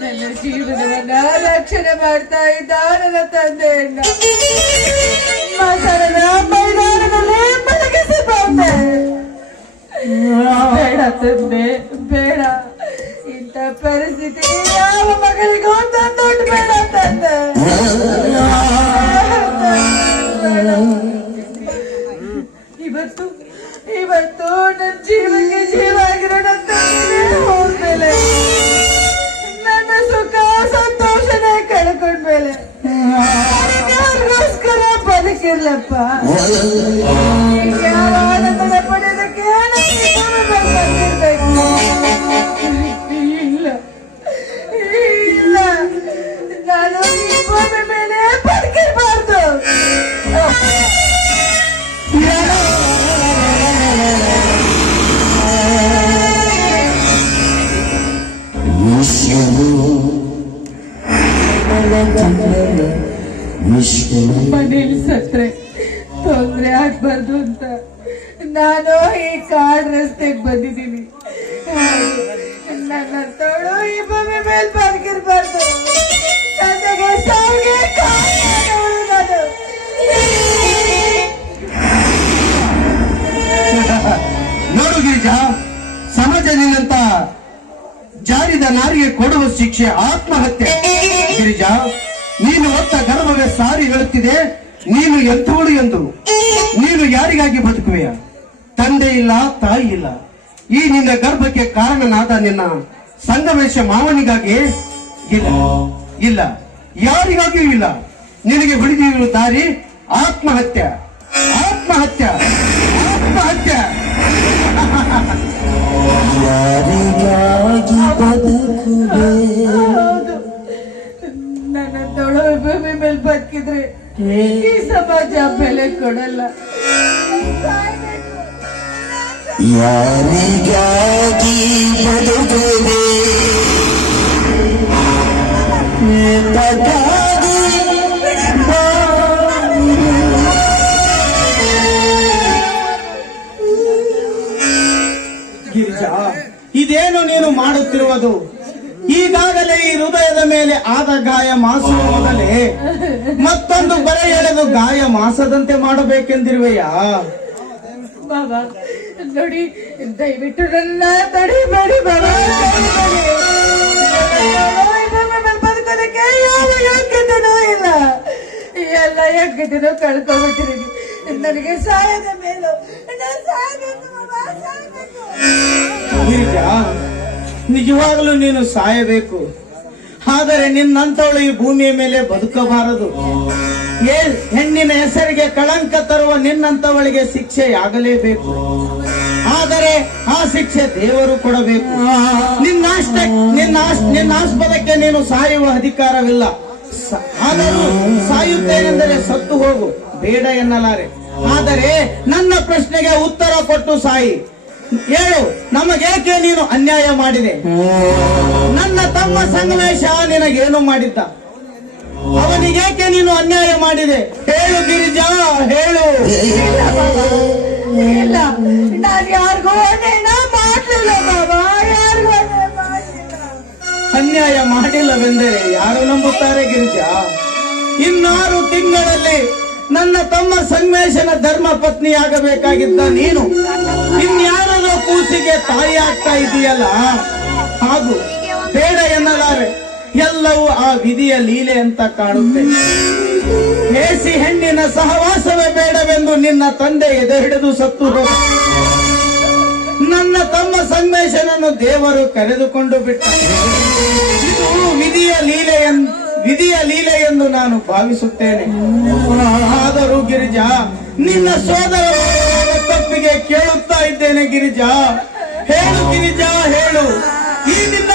ನನ್ನ ಜೀವನವನ್ನ ರಕ್ಷಣೆ ಮಾಡ್ತಾ ಇದ್ದ ನನ್ನ ತಂದೆಯನ್ನ. ಮಸರನ ಮೈದಾನದಲ್ಲೇ ಮಲಗಿಸಿ ಬಂದೆ. ಬೇಡ ತಂದೆ, ಬೇಡ. ಇಂಥ ಪರಿಸ್ಥಿತಿ ಯಾವ ಮಗಳಿಗೂ ತಂದೊಟ್ಟು ಬೇಡ ತಂದೆ. ಇವತ್ತು ಇವತ್ತು ನನ್ನ ಜೀವಕ್ಕೆ ಜೀವ ಆಗಿರೋ ತಂದೆನೇ ಹೋದ್ಮೇಲೆ ನನ್ನ ಸುಖ ಸಂತೋಷನೇ ಕಳ್ಕೊಂಡ್ಮೇಲೆ ಯಾರಿಗೋಸ್ಕರ ಬದುಕಿರ್ಲಪ್ಪ ಮನೇಲಿ ಸತ್ರೆ ತೊಂದ್ರೆ ಆಗ್ಬಾರ್ದು ಅಂತ ನಾನು ಈ ಕಾಡ್ ರಸ್ತೆಗೆ ಬಂದಿದ್ದೀನಿ ನನ್ನ ತೋಳು ಈ ಭೂಮಿ ಮೇಲೆ ಬದುಕಿರ್ಬಾರ್ದು ನನಗೆ ಸಾವಿಗೆ ಕಾರಣವಳು ನಾನು. ನೋಡು ಗಿರಿಜಾ ಸಮಾಜ ನಿನ್ನಂತ ಜಾರಿದ ನಾರಿಗೆ ಕೊಡುವ ಶಿಕ್ಷೆ ಆತ್ಮಹತ್ಯೆ. ಗಿರಿಜಾ ನೀನು ಹೊತ್ತ ಗರ್ಭವೇ ಸಾರಿ ಹೇಳುತ್ತಿದೆ. ನೀನು ಎಂಥವಳು ಎಂದು. ನೀನು ಯಾರಿಗಾಗಿ ಬದುಕುವೆಯ? ತಂದೆ ಇಲ್ಲ ತಾಯಿ ಇಲ್ಲ. ಈ ನಿನ್ನ ಗರ್ಭಕ್ಕೆ ಕಾರಣನಾದ ನಿನ್ನ ಸಂಗಮೇಶ ಮಾವನಿಗಾಗಿ ಇಲ್ಲ. ಇಲ್ಲ. ಯಾರಿಗಾಗಿಯೂ ಇಲ್ಲ. ನಿನಗೆ ಉಳಿದಿರುವ ದಾರಿ ಆತ್ಮಹತ್ಯೆ. ಆತ್ಮಹತ್ಯೆ. ಆತ್ಮಹತ್ಯೆ. ಹೌದು. ನನ್ನ ತೊಳು ಈ ಭೂಮಿ ಮೇಲೆ ಬದುಕಿದ್ರೆ ಈ ಸಮಾಜ ಬೆಲೆ ಕೊಡಲ್ಲ. ಯಾರಿಗಾಗಿ ಬದುಕಿದೆ? ಗಿರಿಜಾ ಇದೇನು ನೀನು ಮಾಡುತ್ತಿರುವುದು? ಈಗಾಗಲೇ ಈ ಹೃದಯದ ಮೇಲೆ ಆದ ಗಾಯ ಮಾಸುವ ಮೊದಲೇ. ಮತ್ತೊಂದು ಬರೆ ಎಳೆದು ಗಾಯ ಮಾಸದಂತೆ ಮಾಡಬೇಕೆಂದಿರುವೆಯಾ? ಬಾಬಾ ನೋಡಿ ದಯವಿಟ್ಟು ನನ್ನ ತಡಿಬೇಡಿ ಬಾಬಾ. ಬದುಕೋದಕ್ಕೆ ಯಾವ ಯೋಗ್ಯತೆನೂ ಇಲ್ಲ ಎಲ್ಲ ಯೋಗ್ಯತೆನೂ ಕಳ್ಕೊಂಡ್ಬಿಟ್ಟಿದ್ದೀನಿ ನನಗೆ ಸಾಯದ ಮೇಲೂ. ಸಾಯ ಸಾಯ್ಬೇಕು ಬಾಬಾ, ಸಾಯ್ಬೇಕು. ನಿಜವಾಗಲೂ ನೀನು ಸಾಯಬೇಕು. ಆದರೆ ನಿನ್ನಂತವಳು ಈ ಭೂಮಿಯ ಮೇಲೆ ಬದುಕಬಾರದು. ಹೆಣ್ಣಿನ ಹೆಸರಿಗೆ ಕಳಂಕ ತರುವ ನಿನ್ನಂತವಳಿಗೆ ಶಿಕ್ಷೆಯಾಗಲೇಬೇಕು. ಆದರೆ ಆ ಶಿಕ್ಷೆ ದೇವರು ಕೊಡಬೇಕು. ನಿನ್ನಾಷ್ಟ ನಿನ್ನ ನಿನ್ನ ಆಸ್ಪದಕ್ಕೆ ನೀನು ಸಾಯುವ ಅಧಿಕಾರವಿಲ್ಲ. ಆದರೂ ಸಾಯುತ್ತೇನೆಂದರೆ ಸತ್ತು ಹೋಗು, ಬೇಡ ಎನ್ನಲಾರೆ. ಆದರೆ ನನ್ನ ಪ್ರಶ್ನೆಗೆ ಉತ್ತರ ಕೊಟ್ಟು ಸಾಯಿ. ಹೇಳು ನಮಗೇಕೆ ನೀನು ಅನ್ಯಾಯ ಮಾಡಿದೆ? ನನ್ನ ತಮ್ಮ ಸಂಗಮೇಶ ನಿನಗೇನು ಮಾಡಿದ್ದ? ಅವನಿಗೇಕೆ ನೀನು ಅನ್ಯಾಯ ಮಾಡಿದೆ? ಹೇಳು ಗಿರಿಜಾ ಹೇಳು. ಇಲ್ಲ ಬಾಬಾ ಇಲ್ಲ. ನಾನು ಯಾರಿಗೂ ಅನ್ಯಾಯ ಮಾಡ್ಲಿಲ್ಲ ಬಾಬಾ ಯಾರಿಗೂ ಅನ್ಯಾಯ ಅನ್ಯಾಯ ಮಾಡಿಲ್ಲವೆಂದರೆ ಯಾರು ನಂಬುತ್ತಾರೆ ಗಿರಿಜಾ? ಇನ್ನಾರು ತಿಂಗಳಲ್ಲಿ ನನ್ನ ತಮ್ಮ ಸಂಗಮೇಶನ ಧರ್ಮ ಪತ್ನಿಯಾಗಬೇಕಾಗಿದ್ದ ನೀನು. ಇನ್ಯಾರದೋ ಕೂಸಿಗೆ ತಾಯಿ ಆಗ್ತಾ ಇದೆಯಲ್ಲ? ಹಾಗೂ ಬೇಡ ಎನ್ನಲಾರೆ. ಎಲ್ಲವೂ ಆ ವಿಧಿಯ ಲೀಲೆ ಅಂತ ಕಾಣುತ್ತೆ. ಹೇಸಿ ಹೆಣ್ಣಿನ ಸಹವಾಸವೇ ಬೇಡವೆಂದು ನಿನ್ನ ತಂದೆ ಎದೆ ಹಿಡಿದು ಸತ್ತು ಹೋದ. ನನ್ನ ತಮ್ಮ ಸಂದೇಶನನ್ನು ದೇವರು ಕರೆದುಕೊಂಡು ಬಿಟ್ಟ. ಇದು ವಿಧಿಯ ಲೀಲೆ ವಿಧಿಯ ಲೀಲೆ ಎಂದು ನಾನು ಭಾವಿಸುತ್ತೇನೆ. ಆದರೂ ಗಿರಿಜಾ, ನಿನ್ನ ಸೋದರ ತಪ್ಪಿಗೆ ಕೇಳುತ್ತಾ ಇದ್ದೇನೆ ಗಿರಿಜಾ. ಹೇಳು ಗಿರಿಜಾ ಹೇಳು. ಈ ನಿನ್ನ